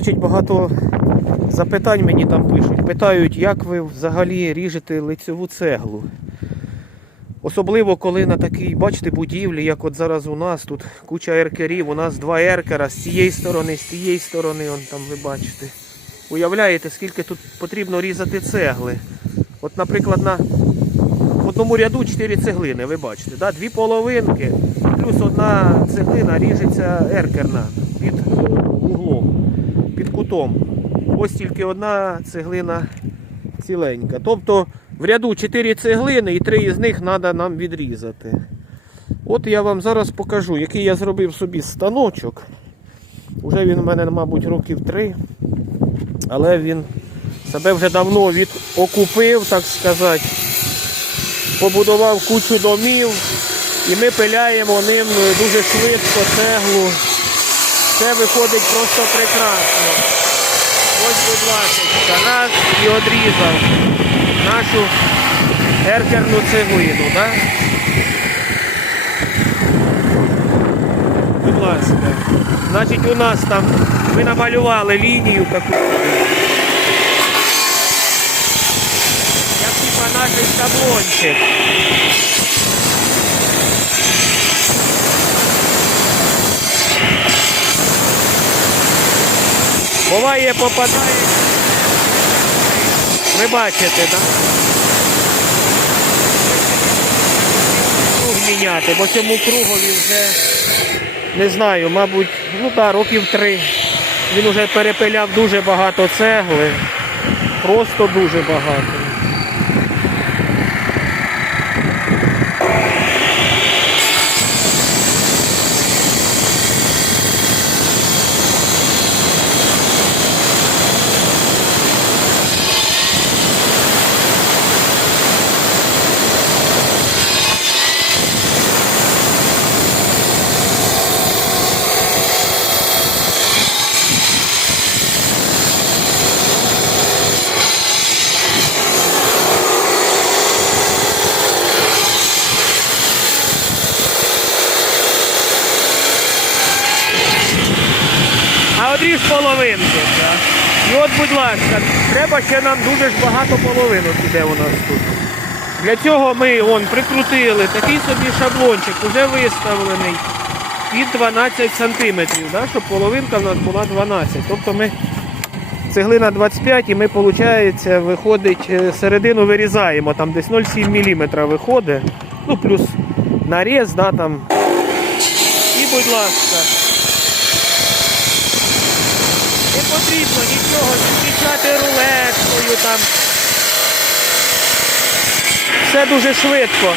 Значить, багато запитань мені там пишуть. Питають, як ви взагалі ріжете лицьову цеглу. Особливо, коли на такій, бачите, будівлі, як от зараз у нас, тут куча еркерів, у нас два еркера з цієї сторони, з тієї сторони, он там ви бачите. Уявляєте, скільки тут потрібно різати цегли. От, наприклад, на одному ряду 4 цеглини, ви бачите, да? дві половинки, плюс одна цеглина ріжеться еркерна кутом. Ось тільки одна цеглина ціленька. Тобто в ряду 4 цеглини і 3 із них треба нам відрізати. От я вам зараз покажу, який я зробив собі станочок. Уже він у мене, мабуть, років 3. Але він себе вже давно відокупив, так сказати. Побудував кучу домів. І ми пиляємо ним дуже швидко цеглу. Це виходить просто прекрасно. Ось, будь ласка, раз і одрізав нашу еркерну цеглину, так? Будь ласка. Значить, у нас там ми намалювали лінію таку. Як типа наш шаблончик. Буває попадає. Ви бачите, так? Круг міняти, бо цьому кругові вже не знаю, мабуть, ну так, років три. Він вже перепиляв дуже багато цегли. Просто дуже багато. А одріж половинки. І от, будь ласка, треба ще нам дуже ж багато половинок іде у нас тут. Для цього ми он, прикрутили такий собі шаблончик, вже виставлений під 12 сантиметрів, да, щоб половинка в нас була 12. Тобто ми цеглина 25 і ми, виходить, виходить, е, середину вирізаємо, там десь 0,7 мм виходить. Ну, плюс наріз, да, там. І, будь ласка. Не потрібно нічого відмічати рулеткою там. Все дуже швидко.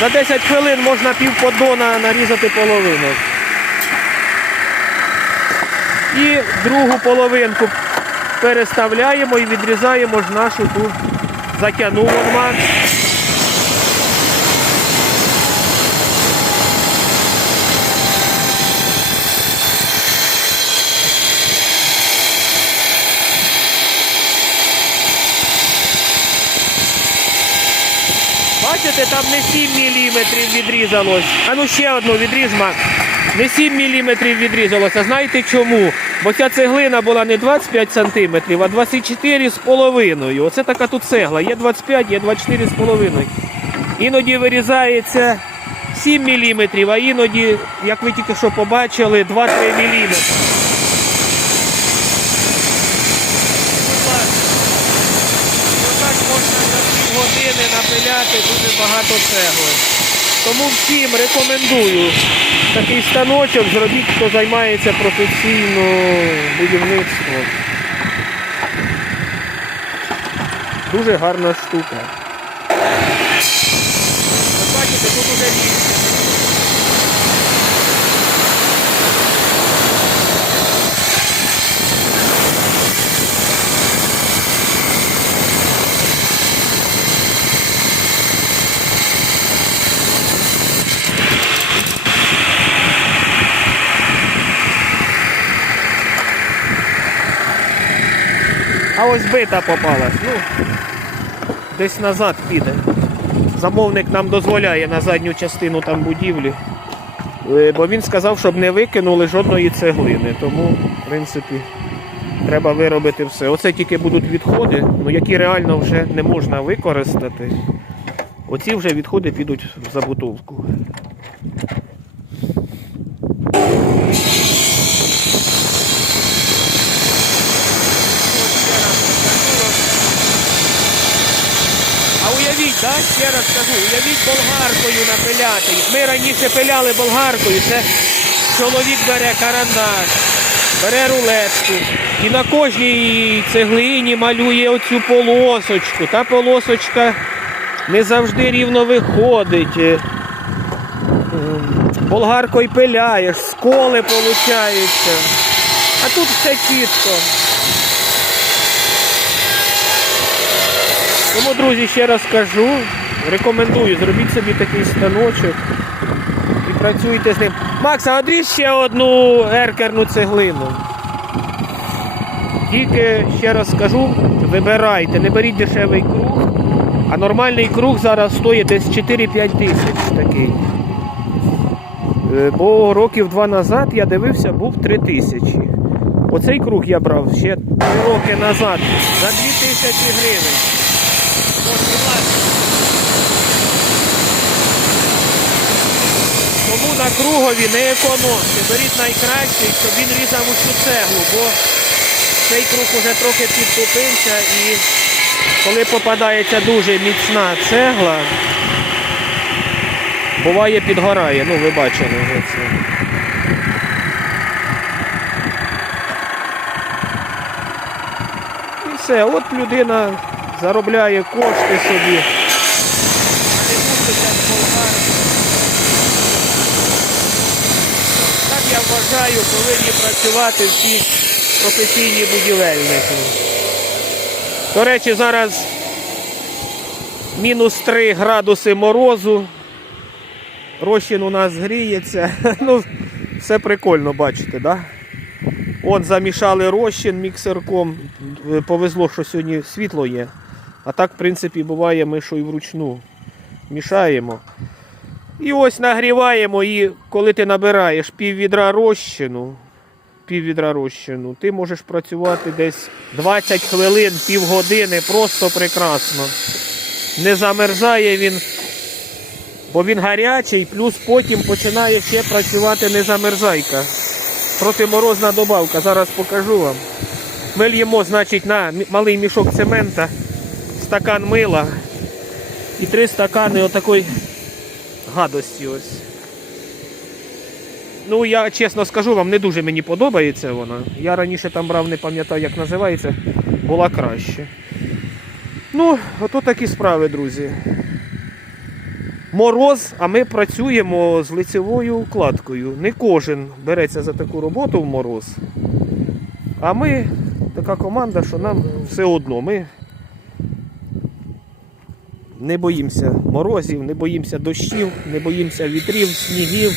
За 10 хвилин можна пів поддона нарізати половинок. І другу половинку переставляємо і відрізаємо ж нашу ту затягнулу Макс. Бачите, там не 7 мм відрізалось. А ну ще одну відріз, Макс. Не 7 мм відрізалося. Знаєте чому? Бо ця цеглина була не 25 см, а 24 з половиною. Оце така тут цегла. Є 25, є 24 з половиною. Іноді вирізається 7 мм, а іноді, як ви тільки що побачили, 2-3 мм. Отак можна за години напиляти дуже багато цегли. Тому всім рекомендую такий станочок зробіть, хто займається професійно будівництвом. Дуже гарна штука. Бачите, тут уже різні. А ось бита попалась. Ну, десь назад піде. Замовник нам дозволяє на задню частину там будівлі. Е, Бо він сказав, щоб не викинули жодної цеглини. Тому, в принципі, Треба виробити все. Оце тільки будуть відходи, ну які реально вже не можна використати. Оці вже відходи підуть в забутовку. А да, ще раз кажу, уявіть болгаркою напиляти. Ми раніше пиляли болгаркою, це чоловік бере карандаш, бере рулетку і на кожній цеглині малює оцю полосочку. Та полосочка не завжди рівно виходить. Ем, Болгаркою пиляєш, сколи получаються. А тут все чітко. Тому, друзі, ще раз кажу, рекомендую, зробіть собі такий станочок і працюйте з ним. Макс, а одріж ще одну еркерну цеглину. Тільки ще раз скажу, вибирайте, не беріть дешевий круг, а нормальний круг зараз стоїть десь 4-5 тисяч такий. Е, Бо років два назад я дивився, був 3 тисячі. Оцей круг я брав ще 3 роки назад за 2 тисячі гривень. От, будь ласка. Тому на кругові не економте. Беріть найкращий, щоб він різав усю цеглу, бо цей круг уже трохи підтупився і коли попадається дуже міцна цегла, буває підгорає. Ну, ви бачили вже це. І все, от людина заробляє кошти собі. А не муситься з болгарки. Так я вважаю, повинні працювати всі професійні будівельники. До речі, зараз мінус 3 градуси морозу. Розчин у нас гріється. Ну, все прикольно, бачите, да? От замішали розчин міксерком. Е, Повезло, що сьогодні світло є. А так, в принципі, буває, ми що і вручну мішаємо. І ось нагріваємо, і коли ти набираєш пів відра розчину, пів розчину, ти можеш працювати десь 20 хвилин, півгодини, просто прекрасно. Не замерзає він, бо він гарячий, плюс потім починає ще працювати незамерзайка. Протиморозна добавка, зараз покажу вам. Ми л'ємо, значить, на малий мішок цемента, стакан мила і три стакани отакої гадості ось. Ну, я чесно скажу вам, не дуже мені подобається вона. Я раніше там брав, не пам'ятаю, як називається, була краще. Ну, ото такі справи, друзі. Мороз, а ми працюємо з лицевою укладкою. Не кожен береться за таку роботу в мороз. А ми така команда, що нам все одно. Ми не боїмося морозів, не боїмося дощів, не боїмося вітрів, снігів,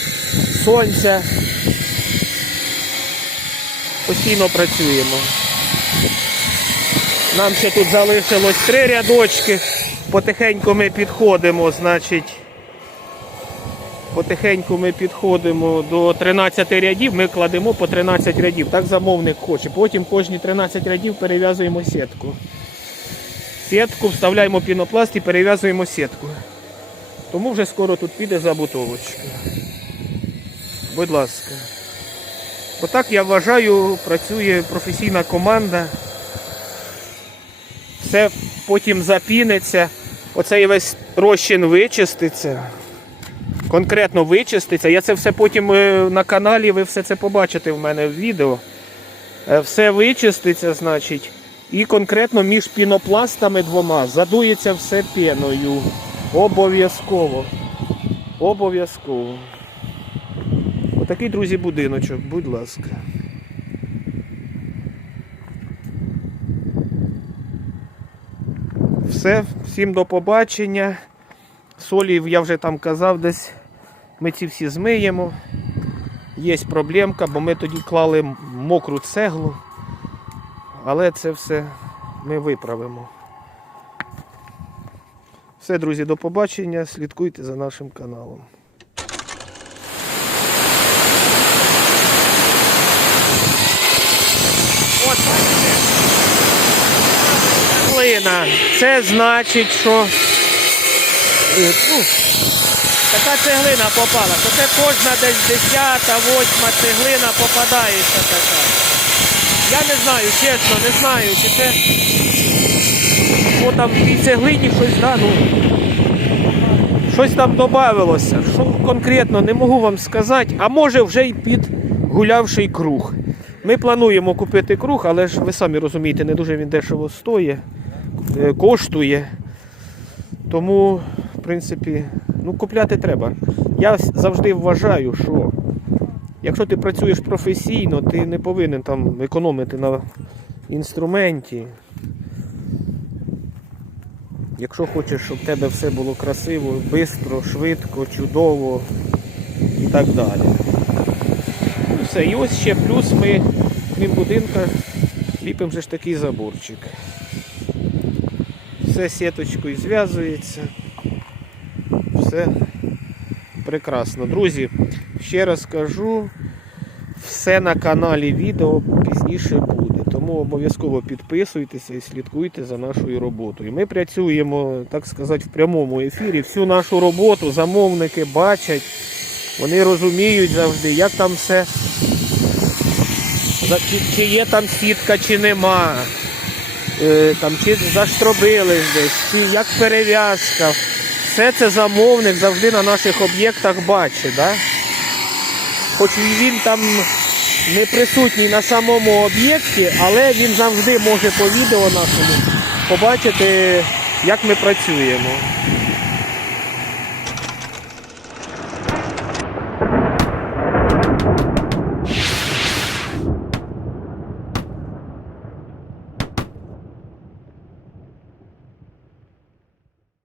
сонця. Постійно працюємо. Нам ще тут залишилось три рядочки. Потихеньку ми підходимо, значить. Потихеньку ми підходимо до 13 рядів, ми кладемо по 13 рядів. Так замовник хоче. Потім кожні 13 рядів перев'язуємо сітку. Сітку вставляємо пінопласт і перев'язуємо сітку. Тому вже скоро тут піде забутовочка. Будь ласка. Отак я вважаю, працює професійна команда. Все потім запіниться. Оцей весь розчин вичиститься. Конкретно вичиститься. Я це все потім е, на каналі, ви все це побачите в мене в відео. Е, Все вичиститься, значить. І конкретно між пінопластами двома задується все піною. Обов'язково. Обов'язково. Отакий, друзі, будиночок, будь ласка. Все, всім до побачення. Солі я вже там казав десь. Ми ці всі змиємо. Є проблемка, бо ми тоді клали мокру цеглу. Але це все ми виправимо. Все, друзі, до побачення. Слідкуйте за нашим каналом. От, цеглина. Це значить, що е, ну, така цеглина попала. То це кожна десь десята, восьма цеглина попадається така. Я не знаю, чесно, не знаю, чи це. О, там в тій цеглині щось, да, ну, щось там додавилося. Що конкретно не можу вам сказати, а може вже й під гулявший круг. Ми плануємо купити круг, але ж ви самі розумієте, не дуже він дешево стоїть, е, коштує. Тому, в принципі, ну, купляти треба. Я завжди вважаю, що якщо ти працюєш професійно, ти не повинен там економити на інструменті. Якщо хочеш, щоб в тебе все було красиво, швидко, швидко, чудово і так далі. Ну все, і ось ще плюс ми, крім будинка, ліпимо ж такий заборчик. Все сіточкою зв'язується. Все прекрасно. Друзі, ще раз кажу, все на каналі відео пізніше буде. Тому обов'язково підписуйтеся і слідкуйте за нашою роботою. Ми працюємо, так сказати, в прямому ефірі. Всю нашу роботу замовники бачать, вони розуміють завжди, як там все, чи- є там сітка, чи нема. Е, Там, чи заштробили десь, чи як перев'язка. Все це замовник завжди на наших об'єктах бачить. Да? Хоч він там не присутній на самому об'єкті, але він завжди може по відео нашому побачити, як ми працюємо.